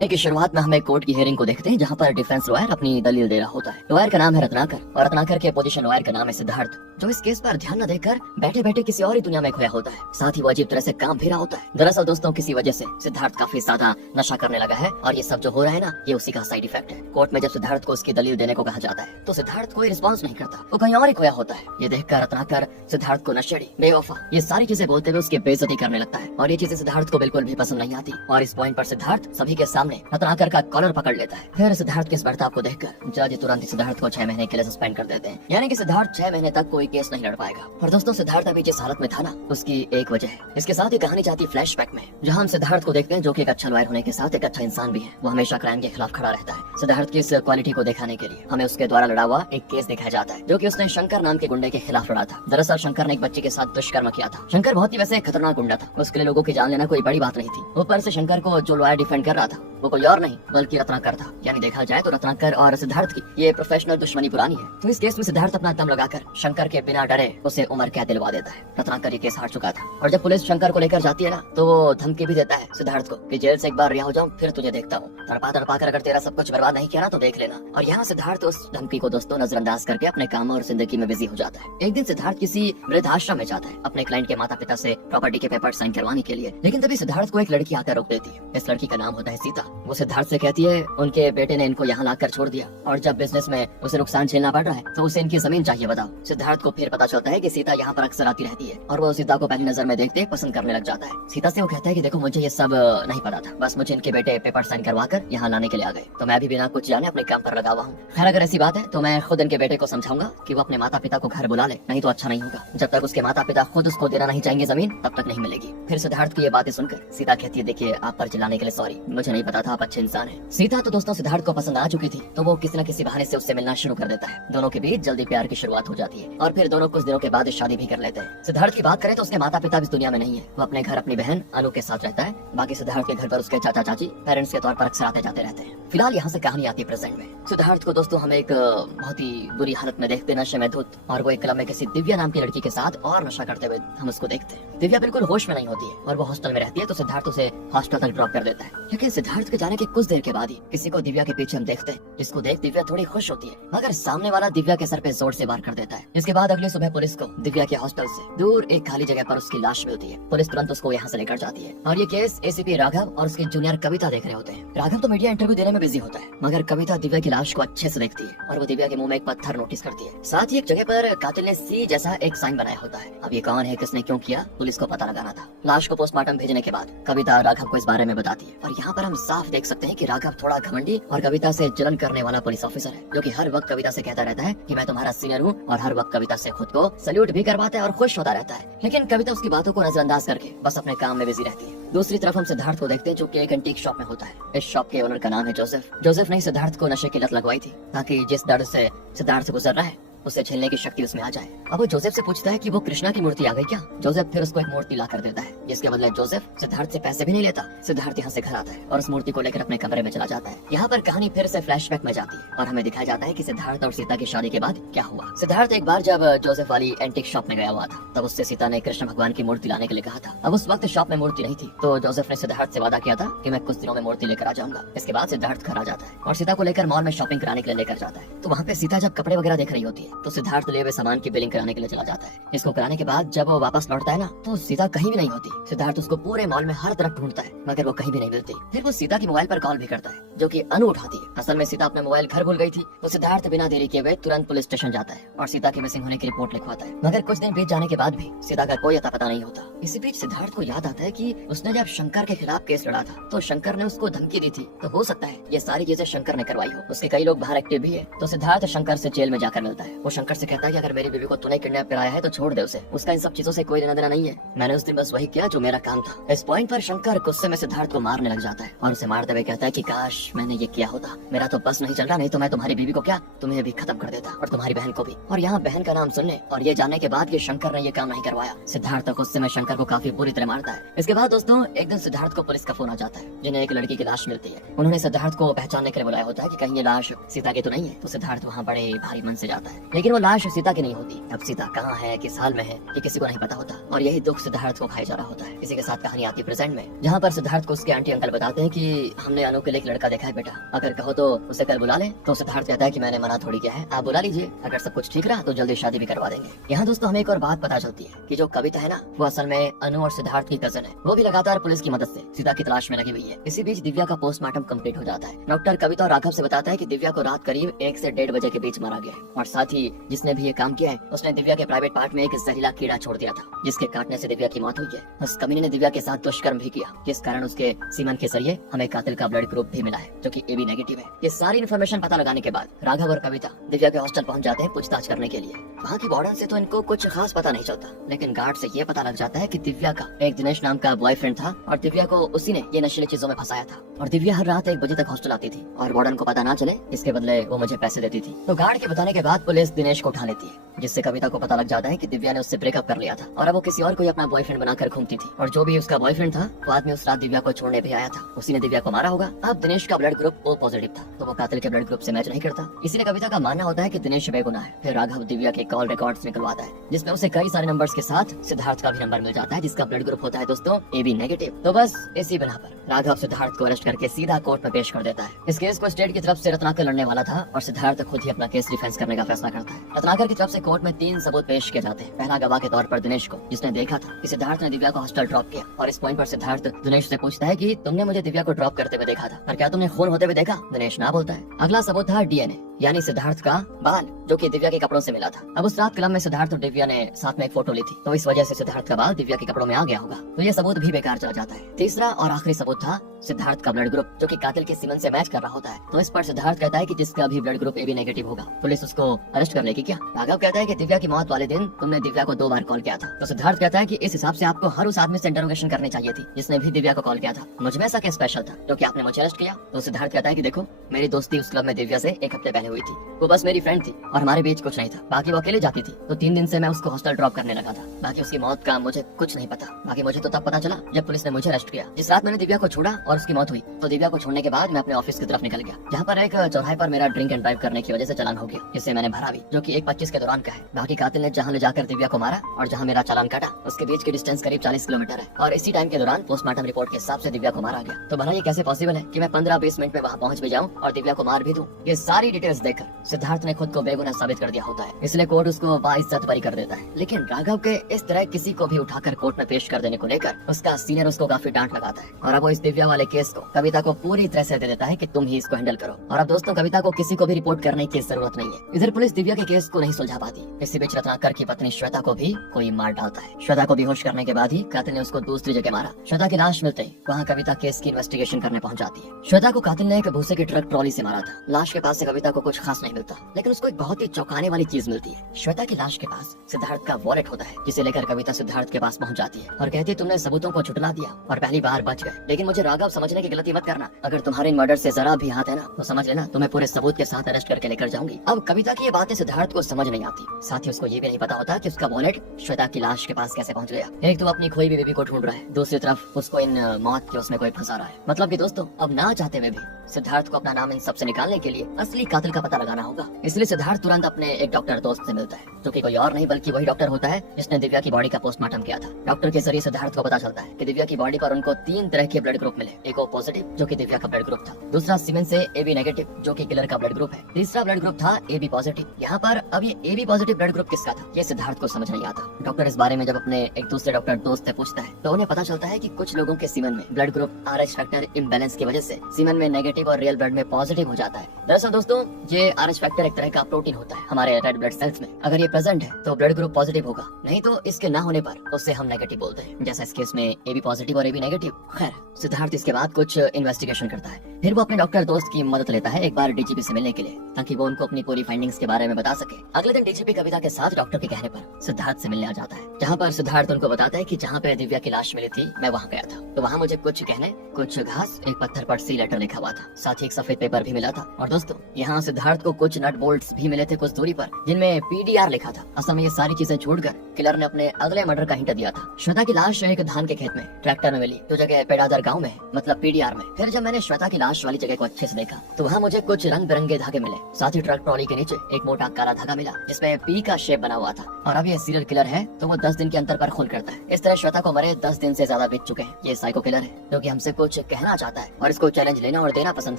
की शुरुआत में हमें कोर्ट की हियरिंग को देखते हैं, जहां पर डिफेंस लॉयर अपनी दलील दे रहा होता है। लॉयर का नाम है रत्नाकर और रत्नाकर के अपोजिशन लॉयर का नाम है सिद्धार्थ, जो इस केस पर ध्यान न देकर बैठे बैठे किसी और ही दुनिया में खोया होता है। साथ ही वो अजीब तरह से काम भी रहा होता है। दरअसल दोस्तों, किसी वजह से सिद्धार्थ काफी ज्यादा नशा करने लगा है और ये सब जो हो रहा है ना, ये उसी का साइड इफेक्ट है। कोर्ट में जब सिद्धार्थ को उसकी दलील देने को कहा जाता है तो सिद्धार्थ कोई रिस्पॉन्स नहीं करता, वो कहीं और ही खोया होता है। ये देखकर रत्नाकर सिद्धार्थ को नशेड़ी, बेवफा, ये सारी चीजें बोलते हुए उसकी बेइज्जती करने लगता है और ये चीजें सिद्धार्थ को बिल्कुल भी पसंद नहीं आती। और इस पॉइंट पर सिद्धार्थ सभी के सामने रत्नाकर का कॉलर पकड़ लेता है। फिर सिद्धार्थ के इस बर्ताव को देखकर जज तुरंत सिद्धार्थ को 6 महीने के लिए सस्पेंड कर देते हैं, यानी कि सिद्धार्थ 6 महीने तक कोई केस नहीं लड़ पाएगा। और दोस्तों, सिद्धार्थ अभी जिस हालत में था ना, उसकी एक वजह है। इसके साथ ही कहानी जाती है फ्लैशबैक में, जहां हम सिद्धार्थ को देखते हैं जो कि एक अच्छा लॉयर होने के साथ एक अच्छा इंसान भी है। वो हमेशा क्राइम के खिलाफ खड़ा रहता है। सिद्धार्थ की इस क्वालिटी को दिखाने के लिए हमें उसके द्वारा लड़ा हुआ एक केस दिखाया जाता है, जो कि उसने शंकर नाम के गुंडे के खिलाफ लड़ा था। दरअसल शंकर ने एक बच्चे के साथ दुष्कर्म किया था। शंकर बहुत ही वैसे खतरनाक गुंडा था, उसके लिए लोगों की जान लेना कोई बड़ी बात नहीं थी। ऊपर से शंकर को जो लॉयर डिफेंड कर रहा था वो कोई और नहीं बल्कि रत्नाकर था। यानी देखा जाए तो रत्नाकर और सिद्धार्थ की ये प्रोफेशनल दुश्मनी पुरानी है। तो इस केस में सिद्धार्थ अपना दम लगाकर शंकर के बिना डरे उसे उम्र कैद दिलवा देता है। रत्नाकर ये केस हार चुका था और जब पुलिस शंकर को लेकर जाती है ना, तो वो धमकी भी देता है सिद्धार्थ को कि जेल से एक बार रिहा हो जाऊं फिर तुझे देखता हूँ, तड़पा तड़पा कर अगर तेरा सब कुछ बर्बाद नहीं किया ना तो देख लेना। और यहाँ सिद्धार्थ उस धमकी को दोस्तों नजरअंदाज करके अपने काम और जिंदगी में बिजी हो जाता है। एक दिन सिद्धार्थ किसी वृद्धाश्रम में जाता है अपने क्लाइंट के माता पिता से प्रॉपर्टी के पेपर साइन करवाने के लिए, लेकिन तभी सिद्धार्थ को एक लड़की आकर रोक देती है। इस लड़की का नाम होता है सीता। वो सिद्धार्थ से कहती है उनके बेटे ने इनको यहाँ लाकर छोड़ दिया और जब बिजनेस में उसे नुकसान झेलना पड़ रहा है तो उसे इनकी जमीन चाहिए, बताओ। सिद्धार्थ को फिर पता चलता है कि सीता यहाँ पर अक्सर आती रहती है और वो सीता को पहली नजर में देखते पसंद करने लग जाता है। सीता से वो कहता है कि देखो मुझे ये सब नहीं पता था, बस मुझे इनके बेटे पेपर साइन करवा कर यहाँ लाने के लिए आ गए, तो मैं भी बिना कुछ जाने अपने काम पर लगा हुआ हूँ। खैर अगर ऐसी बात है तो मैं खुद इनके बेटे को समझाऊंगा कि वो अपने माता पिता को घर बुला ले, नहीं तो अच्छा नहीं होगा। जब तक उसके माता पिता खुद उसको देना नहीं चाहेंगे जमीन, तब तक नहीं मिलेगी। फिर सिद्धार्थ की ये बातें सुनकर सीता कहती है देखिए आप पर चिल्लाने के लिए सॉरी, मुझे नहीं पता था आप अच्छे इंसान है। सीता तो दोस्तों सिद्धार्थ को पसंद आ चुकी थी, तो वो किसी न किसी बहाने से उससे मिलना शुरू कर देता है। दोनों के बीच जल्दी प्यार की शुरुआत हो जाती है और फिर दोनों कुछ दिनों के बाद शादी भी कर लेते हैं। सिद्धार्थ की बात करें तो उसके माता पिता इस दुनिया में नहीं है, वो अपने घर अपनी बहन अनु के साथ रहता है। बाकी सिद्धार्थ के घर पर उसके चाचा चाची पेरेंट्स के तौर पर अक्सर आते जाते रहते हैं। फिलहाल यहाँ से कहानी आती है प्रेजेंट में। सिद्धार्थ को दोस्तों हमें एक बहुत ही बुरी हालत में देखते, नशे में धुत, और वो एक क्लब में किसी दिव्या नाम की लड़की के साथ और नशा करते हुए हम उसको देखते हैं। दिव्या बिल्कुल होश में नहीं होती है और वो हॉस्टल में रहती है, तो सिद्धार्थ उसे हॉस्टल तक ड्रॉप कर देता है। लेकिन सिद्धार्थ के जाने के कुछ देर के बाद ही किसी को दिव्या के पीछे हम देखते हैं, जिसको देख दिव्या थोड़ी खुश होती है, मगर सामने वाला दिव्या के सर पे जोर से वार कर देता है। इसके बाद अगली सुबह पुलिस को दिव्या के हॉस्टल से दूर एक खाली जगह पर उसकी लाश मिलती है। पुलिस तुरंत उसको यहाँ से लेकर जाती है और ये केस एसीपी राघव और उसके जूनियर कविता देख रहे होते हैं। राघव तो मीडिया इंटरव्यू देने में बिजी होता है, मगर कविता दिव्या की लाश को अच्छे से देखती है और वो दिव्या के मुंह में एक पत्थर नोटिस करती है। साथ ही एक जगह पर कातिल ने सी जैसा एक साइन बनाया होता है। अब ये कौन है, किसने क्यों किया, पुलिस को पता लगाना था। लाश को पोस्टमार्टम भेजने के बाद कविता राघव को इस बारे में बताती है और यहाँ पर हम साफ देख सकते हैं कि राघव थोड़ा घमंडी और कविता से जलन करने वाला पुलिस ऑफिसर है, जो कि हर वक्त कविता से कहता रहता है कि मैं तुम्हारा सीनियर हूँ और हर वक्त कविता से खुद को सल्यूट भी करवाता है और खुश होता रहता है। लेकिन कविता उसकी बातों को नजरअंदाज करके बस अपने काम में बिजी रहती है। दूसरी तरफ हम सिद्धार्थ को देखते हैं जो कि एक एंटीक शॉप में होता है। इस शॉप के ओनर का नाम है जोसेफ। जोसेफ ने सिद्धार्थ को नशे की लत लगवाई थी ताकि जिस दर्द से सिद्धार्थ गुजर रहा है उसे झेलने की शक्ति उसमें आ जाए। अब वो जोसेफ से पूछता है कि वो कृष्णा की मूर्ति आ गई क्या। जोसेफ फिर उसको एक मूर्ति ला कर देता है, जिसके बदले जोसेफ सिद्धार्थ से पैसे भी नहीं लेता। सिद्धार्थ यहाँ से घर आता है और उस मूर्ति को लेकर अपने कमरे में चला जाता है। यहाँ पर कहानी फिर से फ्लैशबैक में जाती है और हमें दिखाया जाता है कि सिद्धार्थ और सीता की शादी के बाद क्या हुआ। सिद्धार्थ एक बार जब जोसेफ वाली एंटीक शॉप में गया हुआ था, तब उससे सीता ने कृष्ण भगवान की मूर्ति लाने के लिए कहा था। अब उस वक्त शॉप में मूर्ति नहीं थी, तो जोसेफ ने सिद्धार्थ से वादा किया था कि मैं कुछ दिनों में मूर्ति लेकर आ जाऊंगा। इसके बाद सिद्धार्थ घर आ जाता है और सीता को लेकर मॉल में शॉपिंग कराने के लिए लेकर जाता है। तो वहाँ पे सीता जब कपड़े वगैरह देख रही होती है तो सिद्धार्थ ले सामान की बिलिंग कराने के लिए चला जाता है। इसको कराने के बाद जब वो वापस लौटता है ना, तो सीता कहीं भी नहीं होती। सिद्धार्थ उसको पूरे मॉल में हर तरफ ढूंढता है, मगर वो कहीं भी नहीं मिलती। फिर वो सीता की मोबाइल पर कॉल भी करता है, जो कि अनु उठाती है। असल में सीता अपना मोबाइल घर भूल गई थी। तो सिद्धार्थ बिना देरी किए हुए तुरंत पुलिस स्टेशन जाता है और सीता की मिसिंग होने की रिपोर्ट लिखवाता है। मगर कुछ दिन बीत जाने के बाद भी सीता का कोई अता पता नहीं होता। इसी बीच सिद्धार्थ को याद आता है कि उसने जब शंकर के खिलाफ केस लड़ा था तो शंकर ने उसको धमकी दी थी, तो हो सकता है ये सारी चीजें शंकर ने करवाई हो। उसके कई लोग बाहर एक्टिव भी है। तो सिद्धार्थ शंकर से जेल में जाकर मिलता है। वो शंकर से कहता है कि अगर मेरी बीवी को तूने किडनैप कराया है तो छोड़ दे उसे, उसका इन सब चीजों से कोई लेना देना नहीं है। मैंने उस दिन बस वही किया जो मेरा काम था। इस पॉइंट पर शंकर गुस्से में सिद्धार्थ को मारने लग जाता है और उसे मारते हुए कहता है कि काश काश मैंने ये किया होता, मेरा तो बस नहीं चल रहा, नहीं तो मैं तुम्हारी बीवी को क्या, तुम्हें भी खत्म कर देता और तुम्हारी बहन को भी। और यहाँ बहन का नाम सुनने और ये जानने के बाद कि शंकर ने ये काम नहीं करवाया, सिद्धार्थ गुस्से में शंकर को काफी बुरी तरह मारता है। इसके बाद दोस्तों एक दिन सिद्धार्थ को पुलिस का फोन आ जाता है, जिन्हें एक लड़की की लाश मिलती है। उन्होंने सिद्धार्थ को पहचानने के लिए बुलाया होता है कि कहीं ये लाश सीता की तो नहीं है। तो सिद्धार्थ वहाँ बड़े भारी मन से जाता है, लेकिन वो लाश सीता की नहीं होती। अब सीता कहाँ है, किस हाल में है, ये किसी को नहीं पता होता और यही दुख सिद्धार्थ को खाई जा रहा होता है। इसी के साथ कहानी आती प्रेजेंट में, जहाँ पर सिद्धार्थ को उसके आंटी अंकल बताते हैं कि हमने अनु के लिए एक लड़का देखा है बेटा, अगर कहो तो उसे कल बुला ले। तो सिद्धार्थ कहता है कि मैंने मना थोड़ी किया है, आप बुला लीजिए, अगर सब कुछ ठीक रहा तो जल्दी शादी भी करवा देंगे। यहाँ दोस्तों हमें एक और बात पता चलती है कि जो कविता है ना, वो असल में अनु और सिद्धार्थ की कजन है। वो भी लगातार पुलिस की मदद से सीता की तलाश में लगी हुई है। इसी बीच दिव्या का पोस्टमार्टम कंप्लीट हो जाता है। डॉक्टर कविता और राघव से बताता है कि दिव्या को रात करीब 1 से 1:30 बजे के बीच मारा गया है और साथ ही जिसने भी ये काम किया है उसने दिव्या के प्राइवेट पार्ट में एक जहरीला कीड़ा छोड़ दिया था, जिसके काटने से दिव्या की मौत हुई है। उस कमीने ने दिव्या के साथ दुष्कर्म भी किया, जिस कारण उसके सीमन के जरिए हमें कातिल का ब्लड ग्रुप भी मिला है जो कि AB नेगेटिव है। ये सारी इन्फॉर्मेशन पता लगाने के बाद राघव और कविता दिव्या के हॉस्टल पहुंच जाते हैं पूछताछ करने के लिए। वहाँ की वार्डन से तो इनको कुछ खास पता नहीं चलता, लेकिन गार्ड से ये पता लग जाता है कि दिव्या का एक दिनेश नाम का बॉयफ्रेंड था और दिव्या को उसी ने ये नशीली चीजों में फंसाया था। और दिव्या हर रात 1 बजे तक हॉस्टल आती थी और वार्डन को पता ना चले, इसके बदले वो मुझे पैसे देती थी। तो गार्ड के बताने के बाद पुलिस दिनेश को उठा लेती है, जिससे कविता को पता लग जाता है कि दिव्या ने उससे ब्रेकअप कर लिया था और अब वो किसी और को अपना बॉयफ्रेंड बनाकर घूमती थी। और जो भी उसका बॉयफ्रेंड था वो आदमी उस रात दिव्या को छोड़ने भी आया था, उसी ने दिव्या को मारा होगा। अब दिनेश का ब्लड ग्रुप O पॉजिटिव था, तो वो कातिल के ब्लड ग्रुप से मैच नहीं करता, इसीलिए कविता का मानना होता है कि दिनेश बेगुनाह है। फिर राघव दिव्या के कॉल रिकॉर्ड्स निकलवाता है, जिसमें उसे कई सारे नंबर्स के साथ सिद्धार्थ का भी नंबर मिल जाता है, जिसका ब्लड ग्रुप होता है दोस्तों AB नेगेटिव। तो बस इसी बिना पर राघव सिद्धार्थ को अरेस्ट करके सीधा कोर्ट में पेश कर देता है। इस केस को स्टेट की तरफ से रत्नाकर लड़ने वाला था और सिद्धार्थ खुद ही अपना केस डिफेंस करने का फैसला करता है। रत्नाकर की तरफ से कोर्ट में 3 सबूत पेश किए जाते हैं। पहला गवाह के तौर पर दिनेश को, जिसने देखा था कि सिद्धार्थ ने दिव्या को हॉस्टल ड्रॉप किया और इस पॉइंट पर सिद्धार्थ दिनेश से पूछता है कि तुमने मुझे दिव्या को ड्रॉप करते हुए देखा था, पर क्या तुमने खून होते हुए देखा? दिनेश ना बोलता है। अगला सबूत था DNA, यानी सिद्धार्थ का बाल जो कि दिव्या के कपड़ों से मिला था। अब उस रात क्लब में सिद्धार्थ और दिव्या ने साथ में एक फोटो ली थी, तो इस वजह से सिद्धार्थ का बाल दिव्या के कपड़ों में आ गया होगा, तो ये सबूत भी बेकार चला जाता है। तीसरा और आखिरी सबूत था सिद्धार्थ का ब्लड ग्रुप, जो कि कातिल के सीमन से मैच कर रहा होता है। तो इस पर सिद्धार्थ कहता है कि जिसका भी ब्लड ग्रुप AB नेगेटिव होगा पुलिस उसको अरेस्ट कर लेगी क्या? राघव कहता है कि दिव्या की मौत वाले दिन तुमने दिव्या को 2 बार कॉल किया था। तो सिद्धार्थ कहता है कि इस हिसाब से आपको हर उस आदमी से इंटरोगेशन करनी चाहिए थी जिसने भी दिव्या को कॉल किया था। मुझमें ऐसा क्या स्पेशल था जो कि आपने मुझे अरेस्ट किया? तो सिद्धार्थ कहता है कि देखो, मेरी दोस्ती उस क्लब में दिव्या से 1 हफ्ते पहले हुई थी, वो बस मेरी फ्रेंड थी और हमारे बीच कुछ नहीं था। बाकी वो अकेले जाती थी, तो 3 दिन से मैं उसको हॉस्टल ड्रॉप करने लगा था। बाकी उसकी मौत का मुझे कुछ नहीं पता। बाकी मुझे तो तब पता चला जब पुलिस ने मुझे अरेस्ट किया। जिस रात मैंने दिव्या को छोड़ा और उसकी मौत हुई, तो दिव्या को छोड़ने के बाद मैं अपने ऑफिस की तरफ निकल गया, जहाँ पर एक चौराहे पर मेरा ड्रिंक एंड ड्राइव करने की वजह से चालान हो गया, जिससे मैंने भरा भी, जो कि 1:25 के दौरान का है। बाकी कातिल ने जहाँ ले जाकर दिव्या को मारा और जहाँ मेरा चालान काटा, उसके बीच की डिस्टेंस करीब 40 किलोमीटर है और इसी टाइम के दौरान पोस्टमार्टम रिपोर्ट के हिसाब से दिव्या को मारा गया। तो भला ये कैसे पॉसिबल है कि मैं 15-20 मिनट में वहाँ पहुँच भी जाऊँ और दिव्या को मार भी दूं? ये सारी डिटेल्स देखकर सिद्धार्थ ने खुद को बेगुनाह साबित कर दिया होता है, इसलिए कोर्ट उसको बाइज्जत बरी कर देता है। लेकिन राघव के इस तरह किसी को भी उठाकर कोर्ट में पेश कर देने को लेकर उसका सीनियर उसको काफी डांट लगाता है और अब वो इस दिव्या वाले केस को कविता को पूरी तरह से दे देता है कि तुम ही इसको हैंडल करो। और अब दोस्तों कविता को किसी को भी रिपोर्ट करने की जरूरत नहीं है। इधर पुलिस दिव्या के केस को नहीं सुलझा पाती। इसी बीच रत्नाकर की पत्नी श्वेता को भी कोई मार डालता है। श्वेता को बेहोश करने के बाद ही कातिल ने उसको दूसरी जगह मारा। श्वेता की लाश मिलते ही वहाँ कविता केस की इन्वेस्टिगेशन करने पहुंच जाती है। श्वेता को कातिल ने एक भूसे की ट्रक ट्रॉली से मारा था। लाश के पास से कविता को कुछ खास नहीं मिलता, लेकिन उसको एक बहुत ही चौंकाने वाली चीज मिलती है। श्वेता की लाश के पास सिद्धार्थ का वॉलेट होता है, जिसे लेकर कविता सिद्धार्थ के पास पहुंच जाती है और कहती है तुमने सबूतों को छुटला दिया और पहली बार बच गए, लेकिन मुझे राघव समझने की गलती मत करना। अगर तुम्हारे मर्डर से जरा भी हाथ है ना, तो समझ लेना तुम्हें पूरे सबूत के साथ अरेस्ट करके लेकर जाऊंगी। अब कविता की ये बातें सिद्धार्थ को समझ नहीं आती, साथ ही उसको ये भी नहीं पता होता कि उसका वॉलेट श्वेता की लाश के पास कैसे पहुंच गया। एक तो अपनी खोई हुई बेबी को ढूंढ रहा है, दूसरी तरफ उसको इन मौत के उसमें कोई फंसा रहा है। मतलब कि दोस्तों अब ना चाहते हुए भी सिद्धार्थ को अपना नाम इन सब से निकालने के लिए असली कातिल का पता लगाना होगा। इसलिए सिद्धार्थ तुरंत अपने एक डॉक्टर दोस्त से मिलता है, जो कि कोई और नहीं बल्कि वही डॉक्टर होता है जिसने दिव्या की बॉडी का पोस्टमार्टम किया था। डॉक्टर के जरिए सिद्धार्थ को पता चलता है कि दिव्या की बॉडी पर उनको 3 तरह के ब्लड ग्रुप मिले। एक O पॉजिटिव जो कि दिव्या का ब्लड ग्रुप था, दूसरा सीमेन से AB नेगेटिव जो कि किलर का ब्लड ग्रुप है, तीसरा ब्लड ग्रुप था AB पॉजिटिव। यहाँ पर अब ये AB पॉजिटिव ब्लड ग्रुप किसका था ये सिद्धार्थ को समझ नहीं आता। डॉक्टर इस बारे में जब अपने एक दूसरे डॉक्टर दोस्त से पूछता है तो उन्हें पता चलता है कि कुछ लोगों के सीमन में blood group RH factor imbalance की वजह से सीमन में नेगेटिव और रियल ब्लड में पॉजिटिव हो जाता है। दरअसल दोस्तों ये RH फैक्टर एक तरह का प्रोटीन होता है हमारे रेड ब्लड सेल्स में। अगर ये प्रेजेंट है तो ब्लड ग्रुप पॉजिटिव होगा, नहीं तो इसके ना होने पर उससे हम नेगेटिव बोलते हैं, जैसा इस केस में AB पॉजिटिव और AB नेगेटिव। खैर सिद्धार्थ इसके बाद कुछ इन्वेस्टिगेशन करता है। फिर वो अपने डॉक्टर दोस्त की मदद लेता है एक बार डीजीपी से मिलने के लिए, ताकि वो उनको अपनी पूरी फाइंडिंग्स के बारे में बता सके। अगले दिन डीजीपी कविता के साथ डॉक्टर के कहने पर सिद्धार्थ से मिलने आ जाता है, जहाँ पर सिद्धार्थ उनको बताता है कि जहाँ पे दिव्या की लाश मिली थी मैं वहाँ गया था, तो वहाँ मुझे कुछ गहने, कुछ घास, एक पत्थर पर सी लेटर लिखा हुआ था, साथ ही एक सफेद पेपर भी मिला था। और दोस्तों यहाँ सिद्धार्थ को कुछ नट बोल्ट्स भी मिले थे कुछ दूरी पर, जिनमें PDR लिखा था। असल में ये सारी चीजें छोड़कर किलर ने अपने अगले मर्डर का हिंट दिया था। श्वेता की लाश एक धान के खेत में ट्रैक्टर में मिली, जो जगह पेड़ादर गाँव में, मतलब PDR में। फिर जब मैंने श्वेता की लाश वाली जगह को अच्छे से देखा तो वहाँ मुझे कुछ रंग बिरंगे धागे मिले, साथ ही ट्रक ट्रॉली के नीचे एक मोटा काला धागा मिला जिसमें P का शेप बना हुआ था। और अब ये सीरियल किलर है तो वो 10 दिन के अंतर पर खून करता है। इस तरह श्वेता को मरे 10 दिन से ज्यादा बीत चुके हैं। ये साइको किलर है जो कि हमसे कुछ कहना चाहता है और इसको चैलेंज लेना और देना पसंद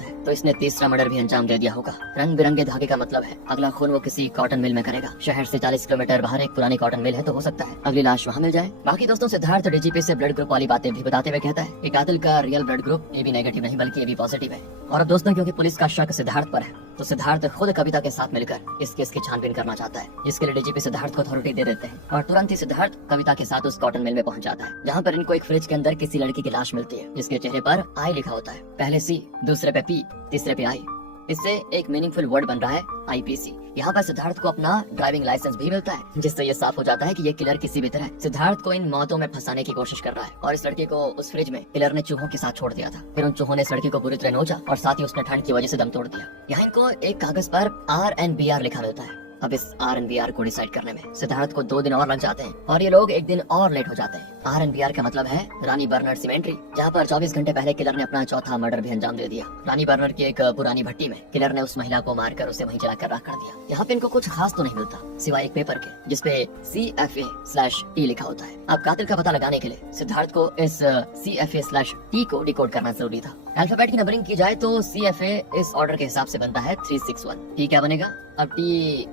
है, तो इसने तीसरा मर्डर भी अंजाम दे दिया होगा। रंग बिरंगे धागे का मतलब है अगला खून वो किसी कॉटन मिल में करेगा। शहर से 40 किलोमीटर बाहर एक पुरानी कॉटन मिल है, तो हो सकता है अगली लाश वहाँ मिल जाए। बाकी दोस्तों सिद्धार्थ डीजीपी से ब्लड ग्रुप वाली बातें भी बताते हुए कहता है कि कातिल का real blood group AB negative नहीं बल्कि AB पॉजिटिव है। और अब दोस्तों क्योंकि पुलिस का शक सिद्धार्थ पर है, तो सिद्धार्थ खुद कविता के साथ मिलकर इस केस की छानबीन करना चाहता है, जिसके लिए डीजीपी सिद्धार्थ को अथॉरिटी दे देते हैं। और तुरंत ही सिद्धार्थ कविता के साथ उस कॉटन मिल में पहुंच जाता है, जहां पर इनको एक फ्रिज के अंदर किसी लड़की की लाश मिलती है, जिसके चेहरे पर I लिखा होता है। पहले C, दूसरे पे P, तीसरे पे I। इससे एक मीनिंगफुल वर्ड बन रहा है IPC। यहाँ पर सिद्धार्थ को अपना ड्राइविंग लाइसेंस भी मिलता है, जिससे ये साफ हो जाता है कि ये किलर किसी भी तरह सिद्धार्थ को इन मौतों में फंसाने की कोशिश कर रहा है। और इस लड़की को उस फ्रिज में किलर ने चूहों के साथ छोड़ दिया था। फिर उन चूहों ने इस लड़की को बुरी तरह नोचा और साथ ही उसने ठंड की वजह से दम तोड़ दिया। यहाँ इनको एक कागज पर RNBR लिखा मिलता है। अब इस RNBR को डिसाइड करने में सिद्धार्थ को 2 दिन और लग जाते हैं और ये लोग एक दिन और लेट हो जाते हैं। RNBR का मतलब है रानी बर्नर सीमेंट्री, जहाँ पर 24 घंटे पहले किलर ने अपना चौथा मर्डर भी अंजाम दे दिया। रानी बर्नर की एक पुरानी भट्टी में किलर ने उस महिला को मारकर उसे वहीं जलाकर राख कर दिया। यहाँ पे इनको कुछ खास तो नहीं मिलता सिवाय एक पेपर के जिसपे CFA/T लिखा होता है। अब कातिल का पता लगाने के लिए सिद्धार्थ को इस CFA/T को डिकोड करना जरूरी था। अल्फाबेट की नंबरिंग की जाए तो CFA इस ऑर्डर के हिसाब से बनता है 361। T क्या बनेगा? अब T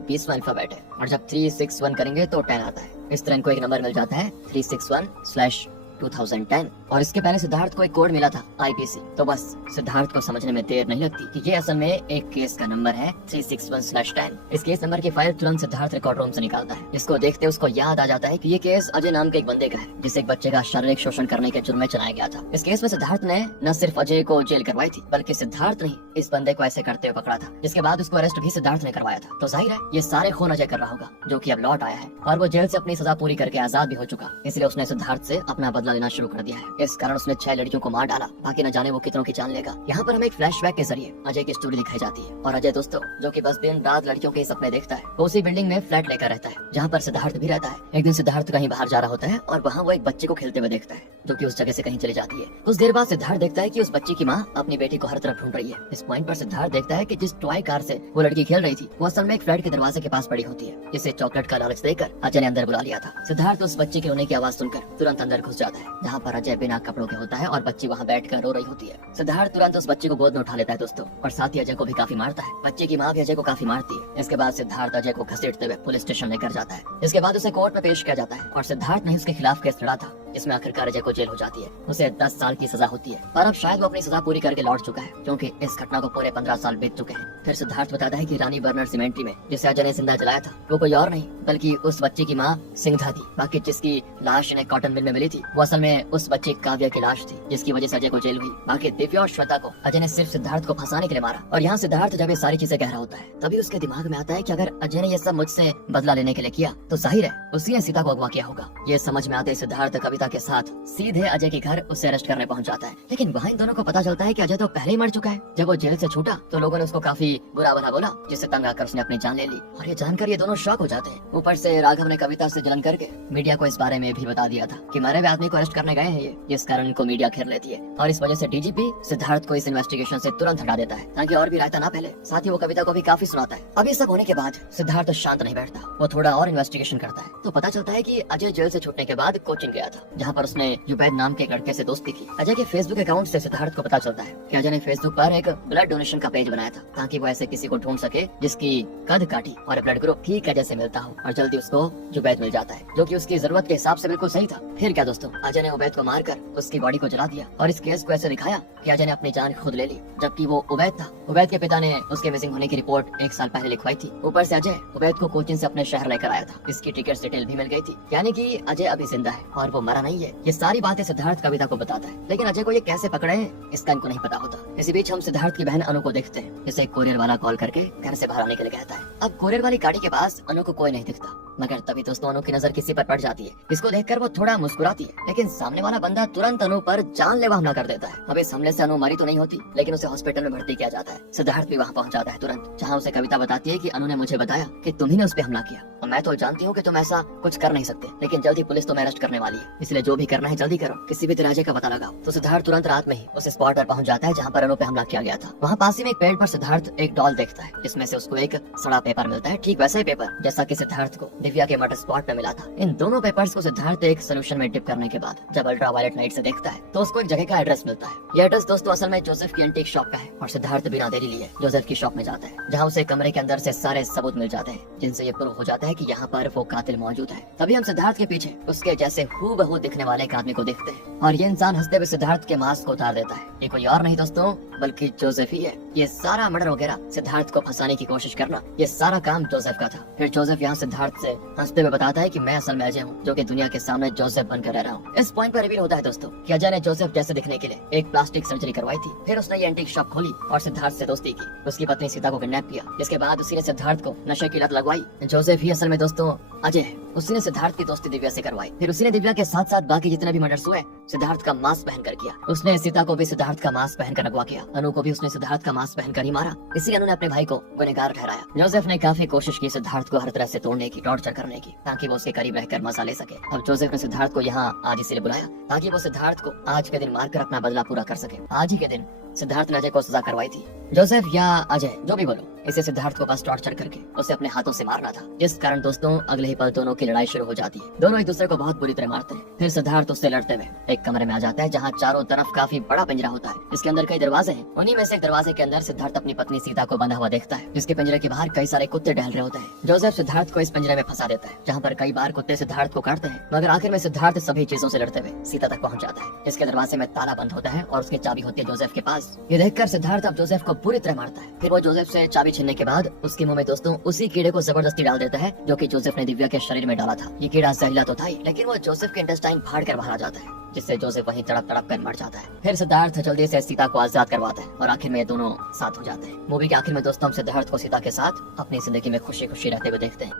20वां अल्फाबेट है और जब 361 करेंगे तो 10 आता है। इस तरह इनको एक नंबर मिल जाता है 361/2010। और इसके पहले सिद्धार्थ को एक कोड मिला था IPC। तो बस सिद्धार्थ को समझने में देर नहीं लगती कि ये असल में एक केस का नंबर है 361/10। इस केस नंबर की फाइल तुरंत सिद्धार्थ रिकॉर्ड रूम से निकालता है। इसको देखते उसको याद आ जाता है कि ये केस अजय नाम के एक बंदे का है, जिसे एक बच्चे का शारीरिक शोषण करने के जुर्म में चलाया गया था। इस केस में सिद्धार्थ ने न सिर्फ अजय को जेल करवाई थी, बल्कि सिद्धार्थ ने इस बंदे को ऐसे करते हुए पकड़ा था, जिसके बाद उसको अरेस्ट भी सिद्धार्थ ने करवाया था। तो जाहिर है ये सारे खून अजय कर रहा होगा, जो कि अब लौट आया है और वो जेल से अपनी सजा पूरी करके आजाद भी हो चुका। इसलिए उसने सिद्धार्थ से अपना बदला लेना शुरू कर दिया है। इस कारण उसने 6 लड़कियों को मार डाला, बाकी न जाने वो कितनों की जान लेगा। यहाँ पर हमें एक फ्लैशबैक के जरिए अजय की स्टोरी दिखाई जाती है। और अजय दोस्तों जो कि बस दिन रात लड़कियों के सपने देखता है, वो उसी बिल्डिंग में फ्लैट लेकर रहता है जहाँ पर सिद्धार्थ भी रहता है। एक दिन सिद्धार्थ कहीं बाहर जा रहा होता है और वहाँ वो एक बच्चे को खेलते हुए देखता है, जो कि उस जगह से कहीं चली जाती है। कुछ देर बाद सिद्धार्थ देखता है कि उस बच्चे की माँ अपनी बेटी को हर तरफ ढूंढ रही है। इस पॉइंट पर सिद्धार्थ देखता है कि जिस टॉय कार से वो लड़की खेल रही थी, वो असल में एक फ्लैट के दरवाजे के पास पड़ी होती है, जिसे चॉकलेट का लालच देकर अजय ने अंदर बुला लिया था। सिद्धार्थ उस बच्चे के रोने की आवाज सुनकर तुरंत अंदर घुस जाता है, जहाँ पर अजय बिना कपड़ों के होता है और बच्ची वहाँ बैठकर रो रही होती है। सिद्धार्थ तुरंत उस बच्चे को गोद में उठा लेता है दोस्तों, और साथ ही अजय को भी काफी मारता है। बच्चे की माँ भी अजय को काफी मारती है। इसके बाद सिद्धार्थ अजय को घसीटते हुए पुलिस स्टेशन लेकर जाता है। इसके बाद उसे कोर्ट में पेश किया जाता है और सिद्धार्थ ने उसके खिलाफ केस लड़ा था, जिसमें आखिरकार अजय को जेल हो जाती है। उसे 10 साल की सजा होती है, पर अब शायद वो अपनी सजा पूरी करके लौट चुका है, क्योंकि इस घटना को पूरे 15 साल बीत चुके हैं। फिर सिद्धार्थ बताता है कि रानी बर्नर सीमेंट्री में जिसे अजय ने जिंदा जलाया था, वो कोई और नहीं बल्कि उस बच्चे की माँ सिंघा थी। बाकी जिसकी लाश इन्हें कॉटन मिल में मिली थी, वो असल में उस बच्चे काव्या की लाश थी, जिसकी वजह से अजय को जेल हुई। बाकी दिव्या और श्वेता को अजय ने सिर्फ सिद्धार्थ को फंसाने के लिए मारा। और यहाँ सिद्धार्थ जब ये सारी चीजें कह रहा होता है, तभी उसके दिमाग में आता है कि अगर अजय ने ये सब मुझसे बदला लेने के लिए किया, तो जाहिर है उसी ने सीता को अगवा किया होगा। ये समझ में आते सिद्धार्थ कविता के साथ सीधे अजय के घर उसे अरेस्ट करने पहुंच जाता है। लेकिन वहाँ इन दोनों को पता चलता है कि अजय तो पहले ही मर चुका है। जब वो जेल से छूटा तो लोगों ने उसको काफी बुरा भला बोला, जिससे तंग आकर उसने अपनी जान ले ली। और ये जानकर ये दोनों शॉक हो जाते हैं। ऊपर से राघव ने कविता से जलन करके मीडिया को इस बारे में भी बता दिया था कि मरे हुए आदमी को अरेस्ट करने गए हैं ये, जिस कारण इनको मीडिया घेर लेती है। और इस वजह से डीजीपी सिद्धार्थ को इस इन्वेस्टिगेशन से तुरंत हटा देता है, ताकि और भी रायता ना फैले। साथ ही वो कविता को भी काफी सुनाता है। अब ये सब होने के बाद सिद्धार्थ शांत नहीं बैठता, वो थोड़ा और इन्वेस्टिगेशन करता है। तो पता चलता है कि अजय जेल से छूटने के बाद कोचिंग गया था, जहाँ पर उसने जुबैद नाम के एक लड़के से दोस्ती की। अजय के फेसबुक अकाउंट से सिद्धार्थ को पता चलता है कि अजय ने फेसबुक पर एक ब्लड डोनेशन का पेज बनाया था, ताकि वो ऐसे किसी को ढूंढ सके जिसकी कद काठी और ब्लड ग्रुप ठीक अजय से मिलता हो, और जल्दी उसको जुबैद मिल जाता है, जो कि उसकी जरूरत के हिसाब से बिल्कुल सही था। फिर क्या दोस्तों, अजय ने उबैद को मारकर उसकी बॉडी को जला दिया और इस केस को ऐसे दिखाया कि अजय ने अपनी जान खुद ले ली, जबकि वो उबैद था। उबैद के पिता ने उसके मिसिंग होने की रिपोर्ट 1 साल पहले लिखवाई थी। ऊपर से अजय उबैद को कोचिन से अपने शहर लेकर आया था, इसकी टिकट डिटेल भी मिल गई थी, यानी कि अजय अभी जिंदा है और वो मरा तुम्हारा नहीं है। ये सारी बातें सिद्धार्थ कविता को बताता है, लेकिन अजय को ये कैसे पकड़े इसका इनको नहीं पता होता। इसी बीच हम सिद्धार्थ की बहन अनु को देखते हैं, जिसे कोरियर वाला कॉल करके घर से बाहर आने के लिए कहता है। अब कोरियर वाली गाड़ी के पास अनु को कोई नहीं दिखता, मगर तभी दोस्तों अनु की नजर किसी पर पड़ जाती है, जिसको देखकर वो थोड़ा मुस्कुराती है, लेकिन सामने वाला बंदा तुरंत अनु पर जानलेवा हमला कर देता है। अब इस हमले से अनु मरी तो नहीं होती, लेकिन उसे हॉस्पिटल में भर्ती किया जाता है। सिद्धार्थ भी वहाँ पहुँच जाता है तुरंत, जहाँ उसे कविता बताती है कि अनु ने मुझे बताया कि तुम्ही ने उस पर हमला किया, और मैं तो जानती हूँ कि तुम ऐसा कुछ कर नहीं सकते, लेकिन जल्दी पुलिस तुम्हें अरेस्ट करने वाली है, इसलिए जो भी करना है जल्दी करो, किसी भी दराजे का पता लगाओ। तो सिद्धार्थ तुरंत रात में ही उस स्पॉट पर पहुंच जाता है जहाँ पर अनु पे हमला किया गया था। वहाँ पास ही में एक पेड़ पर सिद्धार्थ एक डॉल देखता है, जिसमें से उसको एक सड़ा पेपर मिलता है, ठीक वैसा ही पेपर जैसा कि सिद्धार्थ को दिव्या के मर्डर स्पॉट पे मिला था। इन दोनों पेपर्स को सिद्धार्थ एक सोल्यूशन में डिप करने के बाद जब अल्ट्रावायलेट लाइट से देखता है तो उसको एक जगह का एड्रेस मिलता है। ये एड्रेस दोस्तों असल में जोसेफ की एंटीक शॉप का है, और सिद्धार्थ बिना देरी लिए जोसेफ की शॉप में जाता है, जहाँ उसे कमरे के अंदर से सारे सबूत मिल जाते हैं, जिनसे ये प्रूव हो जाता है कि यहाँ पर वो कातिल मौजूद है। तभी हम सिद्धार्थ के पीछे उसके जैसे हूबहू दिखने वाले एक आदमी को देखते हैं, और ये इंसान हंसते हुए सिद्धार्थ के मास्क को उतार देता है। ये कोई और नहीं दोस्तों बल्कि जोसेफ ही है। ये सारा मर्डर वगैरह सिद्धार्थ को फंसाने की कोशिश करना, ये सारा काम जोसेफ का था। फिर जोसेफ यहाँ सिद्धार्थ से हंसते हुए बताता है कि मैं असल में अजय हूँ, जो कि दुनिया के सामने जोसेफ बनकर रह रहा हूँ। इस पॉइंट पर रिवील होता है दोस्तों कि अजय ने जोसेफ जैसे दिखने के लिए एक प्लास्टिक सर्जरी करवाई थी। फिर उसने ये एंटीक शॉप खोली और सिद्धार्थ से दोस्ती की, उसकी पत्नी सीता को किडनैप किया। इसके बाद उसी ने सिद्धार्थ को नशे की लत लगवाई। जोसेफ ही असल में दोस्तों अजय है। उसी ने सिद्धार्थ की दोस्ती दिव्या से करवाई। फिर उसी ने दिव्या के साथ साथ बाकी जितने भी मर्डर्स हुए सिद्धार्थ का मास्क पहनकर किया। उसने सीता को भी सिद्धार्थ का मास्क पहनकर अगवा किया। अनु को भी उसने सिद्धार्थ का मास्क पहनकर ही मारा। इसी अनु ने अपने भाई को गुनहगार ठहराया। जोसेफ ने काफी कोशिश की सिद्धार्थ को हर तरह से तोड़ने की, टॉर्चर करने की, ताकि वो उसके करीब रहकर मजा ले सके। अब जोसेफ ने सिद्धार्थ को यहाँ आज इसीलिए बुलाया ताकि वो सिद्धार्थ को आज के दिन मारकर अपना बदला पूरा कर सके। आज ही के दिन सिद्धार्थ ने अजय को सजा करवाई थी। जोसेफ या अजय जो भी बोलो, इसे सिद्धार्थ को बस टॉर्चर करके उसे अपने हाथों से मारना था, जिस कारण दोस्तों अगले ही पल दोनों की लड़ाई शुरू हो जाती है। दोनों एक दूसरे को बहुत बुरी तरह मारते हैं। फिर सिद्धार्थ उससे लड़ते हुए एक कमरे में आ जाता है, जहाँ चारों तरफ काफी बड़ा पिंजरा होता है। इसके अंदर कई दरवाजे हैं। उन्हीं में से एक दरवाजे के अंदर सिद्धार्थ अपनी पत्नी सीता को बंधा हुआ देखता है, जिसके पिंजरे के बाहर कई सारे कुत्ते टहल रहे होते हैं। जोसेफ सिद्धार्थ को इस पिंजरे में फंसा देता है, जहाँ पर कई बार कुत्ते सिद्धार्थ को काटते हैं, मगर आखिर में सिद्धार्थ सभी चीजों से लड़ते हुए सीता तक पहुँच जाता है। इसके दरवाजे में ताला बंद होता है और उसकी चाबी होती है जोसेफ के पास। ये देखकर सिद्धार्थ अब जोसेफ को पूरी तरह मारता है। फिर वो जोसेफ से चाबी छीनने के बाद उसके मुंह में दोस्तों उसी कीड़े को जबरदस्ती डाल देता है, जो कि जोसेफ ने दिव्या के शरीर में डाला था। ये कीड़ा जहरीला तो था ही, लेकिन वो जोसेफ के इंटेस्टाइन फाड़ कर बाहर आ जाता है, जिससे जोसेफ वहीं तड़प तड़प कर मर जाता है। फिर सिद्धार्थ जल्दी से सीता को आजाद करवाता है और आखिर में ये दोनों साथ हो जाते हैं। मूवी के आखिर में दोस्तों हम सिद्धार्थ को सीता के साथ अपनी जिंदगी में खुशी खुशी रहते हुए देखते हैं।